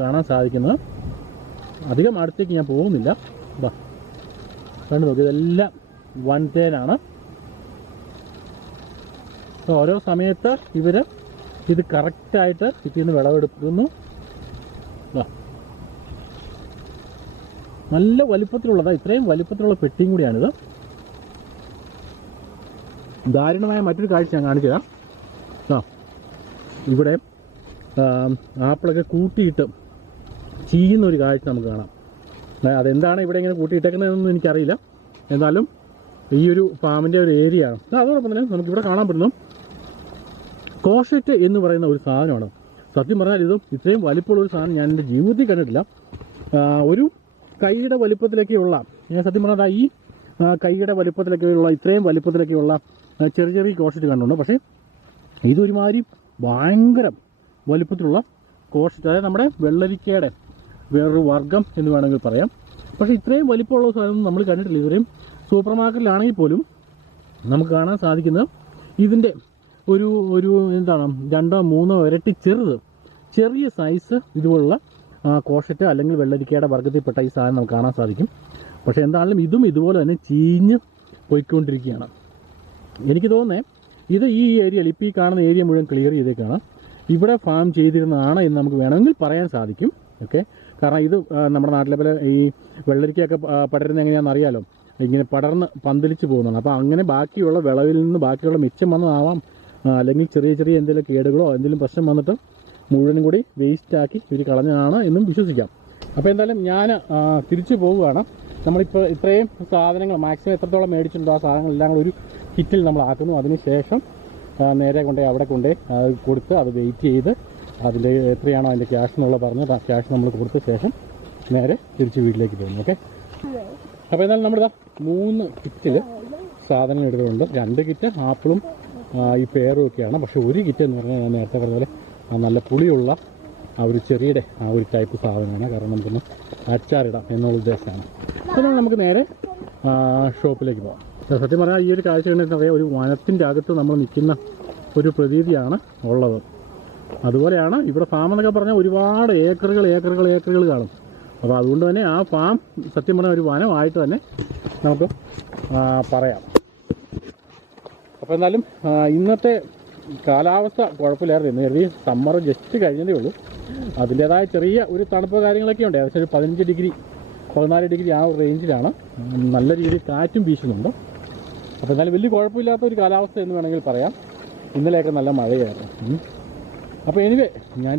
കാണാൻ സാധിക്കുന്നത്. അധികം അടുത്തേക്ക് ഞാൻ പോകുന്നില്ല. കണ്ടു നോക്കി, ഇതെല്ലാം വൻതേനാണ്. ഓരോ സമയത്ത് ഇവർ ഇത് കറക്റ്റായിട്ട് ഇതിൽ നിന്ന് വിളവെടുക്കുന്നു. നല്ല വലിപ്പത്തിലുള്ളതാണ്, ഇത്രയും വലിപ്പത്തിലുള്ള പെട്ടിയും കൂടിയാണിത്. ദാരുണമായ മറ്റൊരു കാഴ്ച ഞാൻ കാണിച്ചു തരാം. ഇവിടെ ആപ്പിളൊക്കെ കൂട്ടിയിട്ട് ചീയുന്ന ഒരു കാഴ്ച നമുക്ക് കാണാം. അതെന്താണ് ഇവിടെ ഇങ്ങനെ കൂട്ടിയിട്ടേക്കുന്നതെന്നൊന്നും എനിക്കറിയില്ല. എന്നാലും ഈ ഒരു ഫാമിൻ്റെ ഒരു ഏരിയ ആണ്. അതോടൊപ്പം തന്നെ നമുക്കിവിടെ കാണാൻ പറ്റുന്നു കോഷറ്റ് എന്ന് പറയുന്ന ഒരു സാധനമാണ്. സത്യം പറഞ്ഞാൽ ഇതും ഇത്രയും വലിപ്പമുള്ളൊരു സാധനം ഞാൻ എൻ്റെ ജീവിതത്തിൽ കണ്ടിട്ടില്ല. ഒരു കൈയുടെ വലിപ്പത്തിലൊക്കെയുള്ള, ഞാൻ സത്യം പറഞ്ഞാൽ ഈ കൈയുടെ വലിപ്പത്തിലൊക്കെയുള്ള ഇത്രയും വലിപ്പത്തിലൊക്കെയുള്ള ചെറിയ ചെറിയ കോഷറ്റ് കണ്ടുണ്ട്. പക്ഷേ ഇതൊരുമാതിരി ഭയങ്കര വലിപ്പത്തിലുള്ള കോഷറ്റ്, അതായത് നമ്മുടെ വെള്ളരിക്കയുടെ വേറൊരു വർഗ്ഗം എന്ന് വേണമെങ്കിൽ പറയാം. പക്ഷേ ഇത്രയും വലിപ്പമുള്ള സാധനം നമ്മൾ കണ്ടിട്ടില്ല. ഇത്രയും സൂപ്പർ മാർക്കറ്റിലാണെങ്കിൽ പോലും നമുക്ക് കാണാൻ സാധിക്കുന്നത് ഇതിൻ്റെ ഒരു എന്താണ് 2-3 ഇരട്ടി ചെറിയ സൈസ് ഇതുപോലുള്ള കോഷറ്റ് അല്ലെങ്കിൽ വെള്ളരിക്കയുടെ വർഗ്ഗത്തിൽപ്പെട്ട ഈ സാധനം നമുക്ക് കാണാൻ സാധിക്കും. പക്ഷേ എന്താണെങ്കിലും ഇതും ഇതുപോലെ തന്നെ ചീഞ്ഞ് പോയിക്കൊണ്ടിരിക്കുകയാണ്. എനിക്ക് തോന്നുന്നത് ഇത് ഈ ഏരിയയിൽ ഇപ്പോൾ ഈ കാണുന്ന ഏരിയ മുഴുവൻ ക്ലിയർ ചെയ്തേക്കാണ്. ഇവിടെ ഫാം ചെയ്തിരുന്നതാണ് എന്ന് നമുക്ക് വേണമെങ്കിൽ പറയാൻ സാധിക്കും. ഓക്കെ, കാരണം ഇത് നമ്മുടെ നാട്ടിലെ പോലെ ഈ വെള്ളരിക്കയൊക്കെ പടരുന്നത് എങ്ങനെയാണെന്ന് അറിയാലോ, ഇങ്ങനെ പടർന്ന് പന്തലിച്ച് പോകുന്നതാണ്. അപ്പോൾ അങ്ങനെ ബാക്കിയുള്ള വിളവിൽ നിന്ന് ബാക്കിയുള്ള മിച്ചം വന്നതാവാം, അല്ലെങ്കിൽ ചെറിയ എന്തെങ്കിലും കേടുകളോ എന്തെങ്കിലും പ്രശ്നം വന്നിട്ട് മുഴുവനും കൂടി വേസ്റ്റാക്കി ഇവർ കളഞ്ഞതാണ് എന്നും വിശ്വസിക്കാം. അപ്പോൾ എന്തായാലും ഞാൻ തിരിച്ചു പോവുകയാണ്. നമ്മളിപ്പോൾ ഇത്രയും സാധനങ്ങൾ മാക്സിമം എത്രത്തോളം മേടിച്ചിട്ടുണ്ടോ ആ സാധനങ്ങളെല്ലാം കൂടി ഒരു കിറ്റിൽ നമ്മൾ ആക്കുന്നു. അതിനുശേഷം നേരെ അവിടെ കൊടുത്ത് അത് വെയിറ്റ് ചെയ്ത് അതിൽ എത്രയാണോ അതിൻ്റെ ക്യാഷ് എന്നുള്ളത് പറഞ്ഞ് ക്യാഷ് നമ്മൾ കൊടുത്ത ശേഷം നേരെ തിരിച്ച് വീട്ടിലേക്ക് പോകുന്നു. ഓക്കെ, അപ്പോൾ എന്നാലും നമ്മുടെ 3 കിറ്റിൽ സാധനങ്ങൾ എടുത്തിട്ടുണ്ട്. 2 കിറ്റ് ആപ്പിളും ഈ പേറും ഒക്കെയാണ്. പക്ഷേ ഒരു കിറ്റ് എന്ന് പറഞ്ഞാൽ ഞാൻ നേരത്തെ പറഞ്ഞ പോലെ നല്ല പുളിയുള്ള ആ ഒരു ചെറിയുടെ ആ ഒരു ടൈപ്പ് സാധനമാണ്. കാരണം നമുക്കൊന്ന് അച്ചാറിടാം എന്നുള്ള ഉദ്ദേശമാണ്. അപ്പോൾ നമുക്ക് നേരെ ഷോപ്പിലേക്ക് പോകാം. സത്യം പറഞ്ഞാൽ ഈ ഒരു കാഴ്ച കണ്ടിട്ട് അറിയാം, ഒരു വനത്തിൻ്റെ അകത്ത് നമ്മൾ നിൽക്കുന്ന ഒരു പ്രതീതിയാണ് ഉള്ളത്. അതുപോലെയാണ് ഇവിടെ ഫാം എന്നൊക്കെ പറഞ്ഞാൽ ഒരുപാട് ഏക്കറുകൾ കാണും. അപ്പോൾ അതുകൊണ്ട് തന്നെ ആ ഫാം സത്യം പറഞ്ഞാൽ ഒരു വനമായിട്ട് തന്നെ നമുക്ക് പറയാം. അപ്പോൾ എന്നാലും ഇന്നത്തെ കാലാവസ്ഥ കുഴപ്പമില്ലായിരുന്നു. ചെറിയ സമ്മർ ജസ്റ്റ് കഴിഞ്ഞതേ ഉള്ളൂ. അതിൻ്റേതായ ചെറിയ ഒരു തണുപ്പ് കാര്യങ്ങളൊക്കെ ഉണ്ട്. ഏകദേശം ഒരു 15 ഡിഗ്രി 14 ഡിഗ്രി ആ ഒരു റേഞ്ചിലാണ്. നല്ല രീതിയിൽ കാറ്റും വീശുന്നുണ്ട്. അപ്പോൾ എന്നാലും വലിയ കുഴപ്പമില്ലാത്ത ഒരു കാലാവസ്ഥ എന്ന് വേണമെങ്കിൽ പറയാം. ഇന്നലെയൊക്കെ നല്ല മഴയായിരുന്നു. അപ്പോൾ എനിവേ ഞാൻ